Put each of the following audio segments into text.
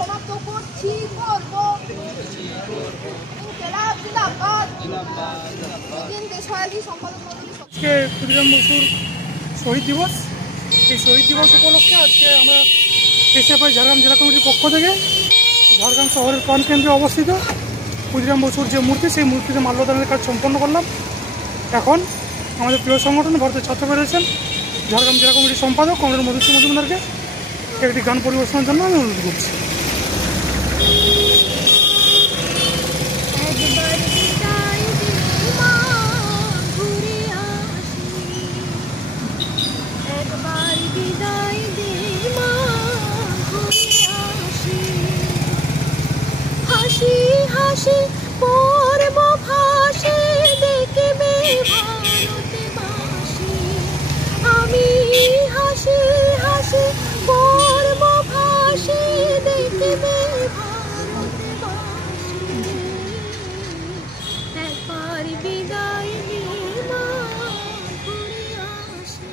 সমাপ্ত করছি করব ইনকিলাব জিন্দাবাদ দেশালী সম্পাদক মণ্ডলী। আজকে ক্ষুদিরাম বসুর শহীদ দিবস। এই শহীদ দিবস উপলক্ষে আজকে আমরা এসএফআই ঝাড়গ্রাম জেলা কমিটির পক্ষ থেকে ঝাড়গ্রাম শহরের প্রাণকেন্দ্রে অবস্থিত ক্ষুদিরাম বসুর যে মূর্তি, সেই মূর্তিতে মাল্যদানের কাজ সম্পন্ন করলাম। এখন আমাদের প্রিয় সংগঠন ভারতের ছাত্র ফেডারেশন ঝাড়গ্রাম জেলা কমিটির সম্পাদক কমরেড মধুসূদন মজুমদারকে একটি গান পরিবেশনের জন্য আমি অনুরোধ করছি। হাসি হাসি পরব ভাসে দেখবে ভারতে বাসি, আমি হাসি হাসি পরব ভাসে দেখবে ভারতে বাসি, একবার বিদায় নিয়ে মা ঘুরে আসি।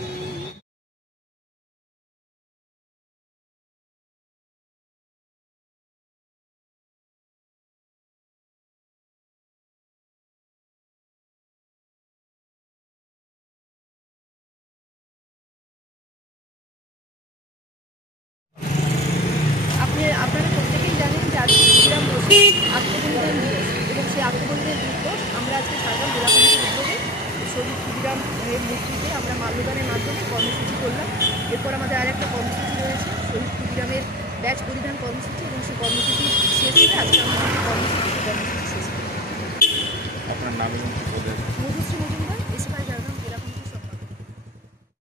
আপনারা প্রত্যেকেই জানেন যে আজকে ক্ষুদিরাম বসু আত্মবলিদান দিবস, এবং সেই আত্মবলিদান দিবস আমরা আজকে ঝাড়গ্রাম জেলা কমিটির উদ্যোগে শহীদ ক্ষুদিরামের মূর্তিতে আমরা মাল্যদানের মাধ্যমে কর্মসূচি করলাম। এরপর আমাদের আরেকটা কর্মসূচি রয়েছে শহীদ ক্ষুদিরামের ব্যাচ পরিধান কর্মসূচি, এবং সেই কর্মসূচি শেষ করে আজকে আমরা কর্মসূচি শেষ করি। আপনার নাম এবং